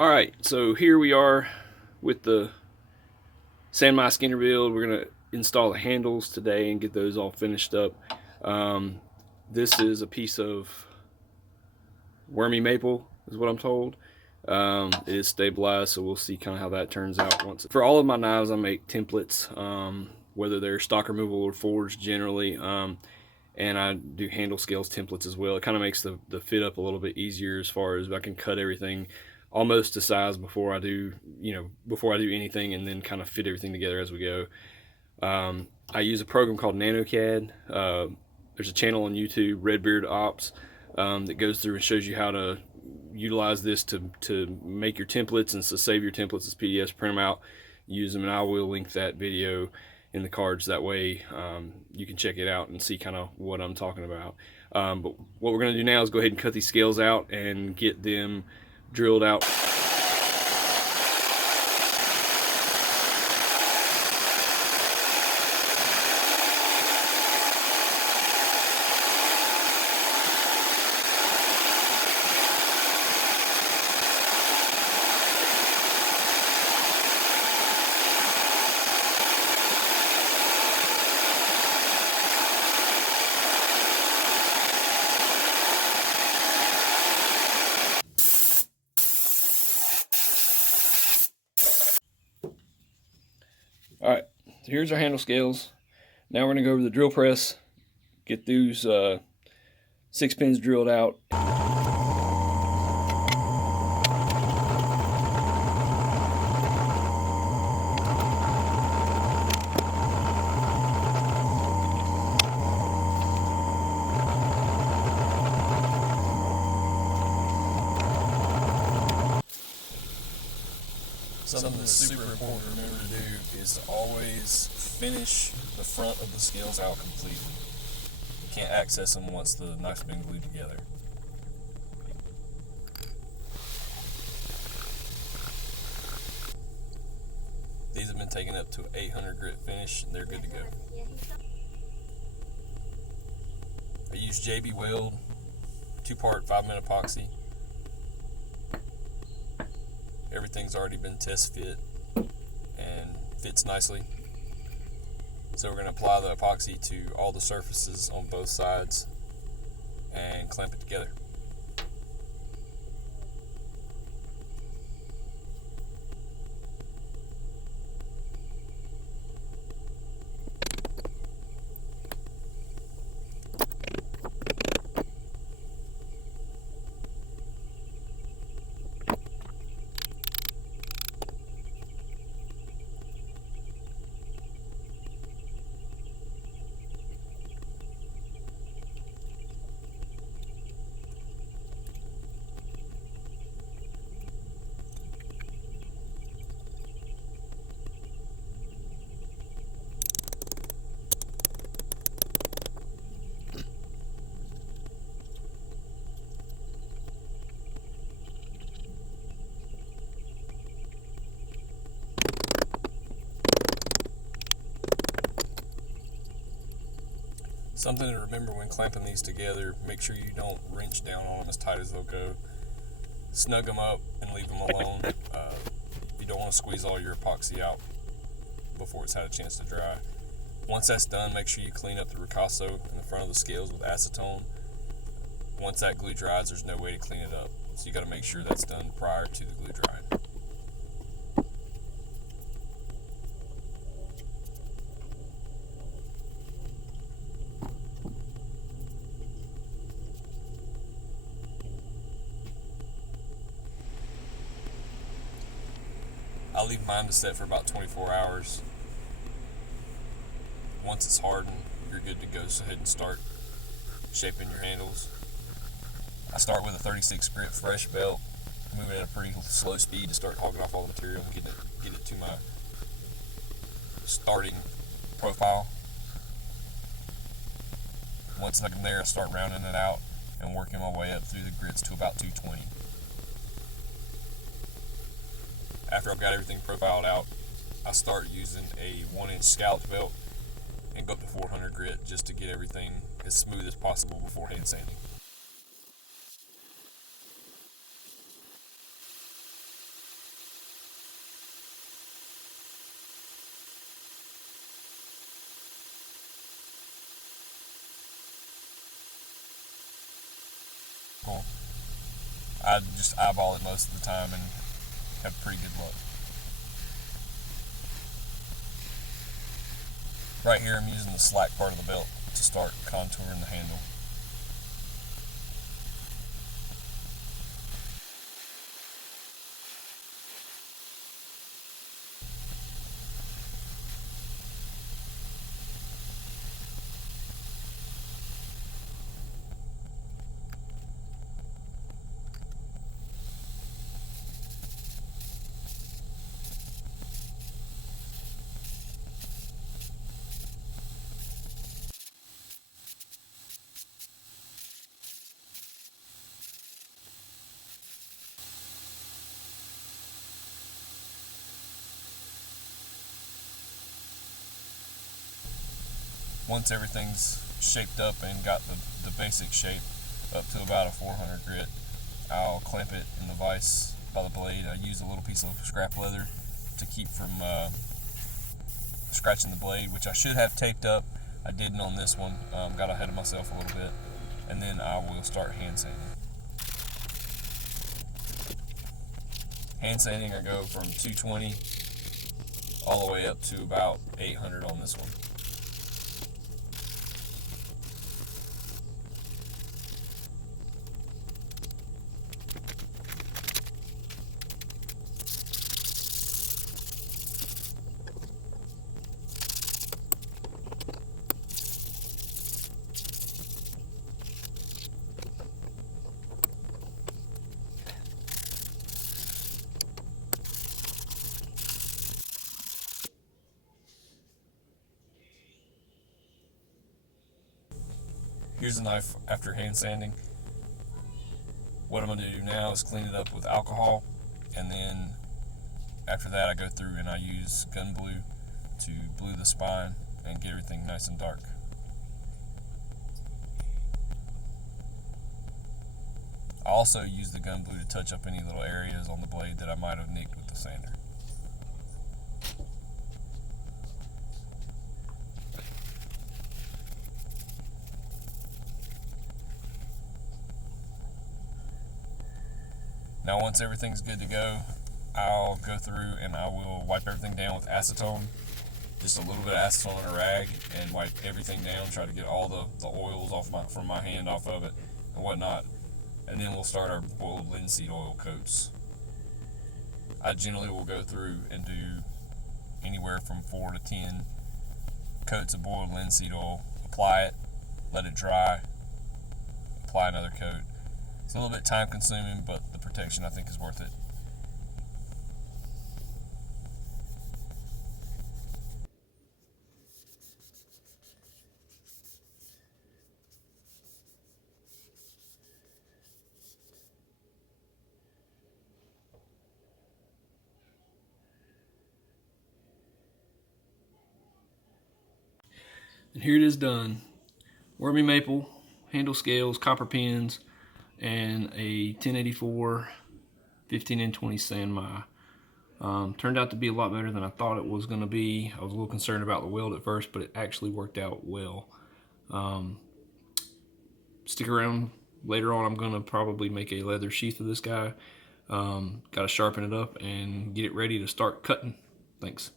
Alright, so here we are with the sand my skinner build. We're going to install the handles today and get those all finished up. This is a piece of wormy maple is what I'm told. It is stabilized, so we'll see kind of how that turns out. For all of my knives I make templates, whether they're stock removal or forged generally, and I do handle scales templates as well. It kind of makes the fit up a little bit easier as far as I can cut everything almost to size before I do anything, and then kind of fit everything together as we go. I use a program called NanoCAD. There's a channel on YouTube, Redbeard Ops, that goes through and shows you how to utilize this to make your templates and to save your templates as PDFs, print them out, use them, and I will link that video in the cards. That way you can check it out and see kind of what I'm talking about. But what we're going to do now is go ahead and cut these scales out and get them drilled out. Alright, so here's our handle scales. Now we're going to go over the drill press, get those 6 pins drilled out. Something that's super important to remember to do is to always finish the front of the scales out completely. You can't access them once the knife's been glued together. These have been taken up to an 800 grit finish and they're good to go. I use JB Weld 2-part 5-minute epoxy. Everything's already been test fit and fits nicely. So we're going to apply the epoxy to all the surfaces on both sides and clamp it together. Something to remember when clamping these together, make sure you don't wrench down on them as tight as they'll go. Snug them up and leave them alone. You don't want to squeeze all your epoxy out before it's had a chance to dry. Once that's done, make sure you clean up the ricasso in the front of the scales with acetone. Once that glue dries, there's no way to clean it up. So you got to make sure that's done prior to the glue drying. I'll leave mine to set for about 24 hours. Once it's hardened, you're good to go. So ahead and start shaping your handles. I start with a 36 grit fresh belt, moving at a pretty slow speed to start hogging off all the material and getting it to my starting profile. Once I'm there, I start rounding it out and working my way up through the grits to about 220. After I've got everything profiled out, I start using a 1-inch scallop belt and go up to 400 grit just to get everything as smooth as possible before hand sanding. circle. I just eyeball it most of the time and have pretty good luck. Right here I'm using the slack part of the belt to start contouring the handle. Once everything's shaped up and got the basic shape up to about a 400 grit, I'll clamp it in the vise by the blade. I use a little piece of scrap leather to keep from scratching the blade, which I should have taped up. I didn't on this one. Got ahead of myself a little bit. And then I will start hand sanding. Hand sanding, I go from 220 all the way up to about 800 on this one. Here's the knife after hand sanding. What I'm going to do now is clean it up with alcohol, and then after that I go through and I use gun blue to blue the spine and get everything nice and dark. I also use the gun blue to touch up any little areas on the blade that I might have nicked with the sander. Now once everything's good to go, I'll go through and I will wipe everything down with acetone. Just a little bit of acetone on a rag and wipe everything down, try to get all the oils off from my hand off of it and whatnot. And then we'll start our boiled linseed oil coats. I generally will go through and do anywhere from 4 to 10 coats of boiled linseed oil, apply it, let it dry, apply another coat. It's a little bit time consuming, but the protection I think is worth it. And here it is done. Wormy maple, handle scales, copper pins, and a 1084 15N20 San Mai. Turned out to be a lot better than I thought it was going to be. I was a little concerned about the weld at first, but it actually worked out well. Stick around. Later on I'm going to probably make a leather sheath for this guy. Got to sharpen it up and get it ready to start cutting. Thanks.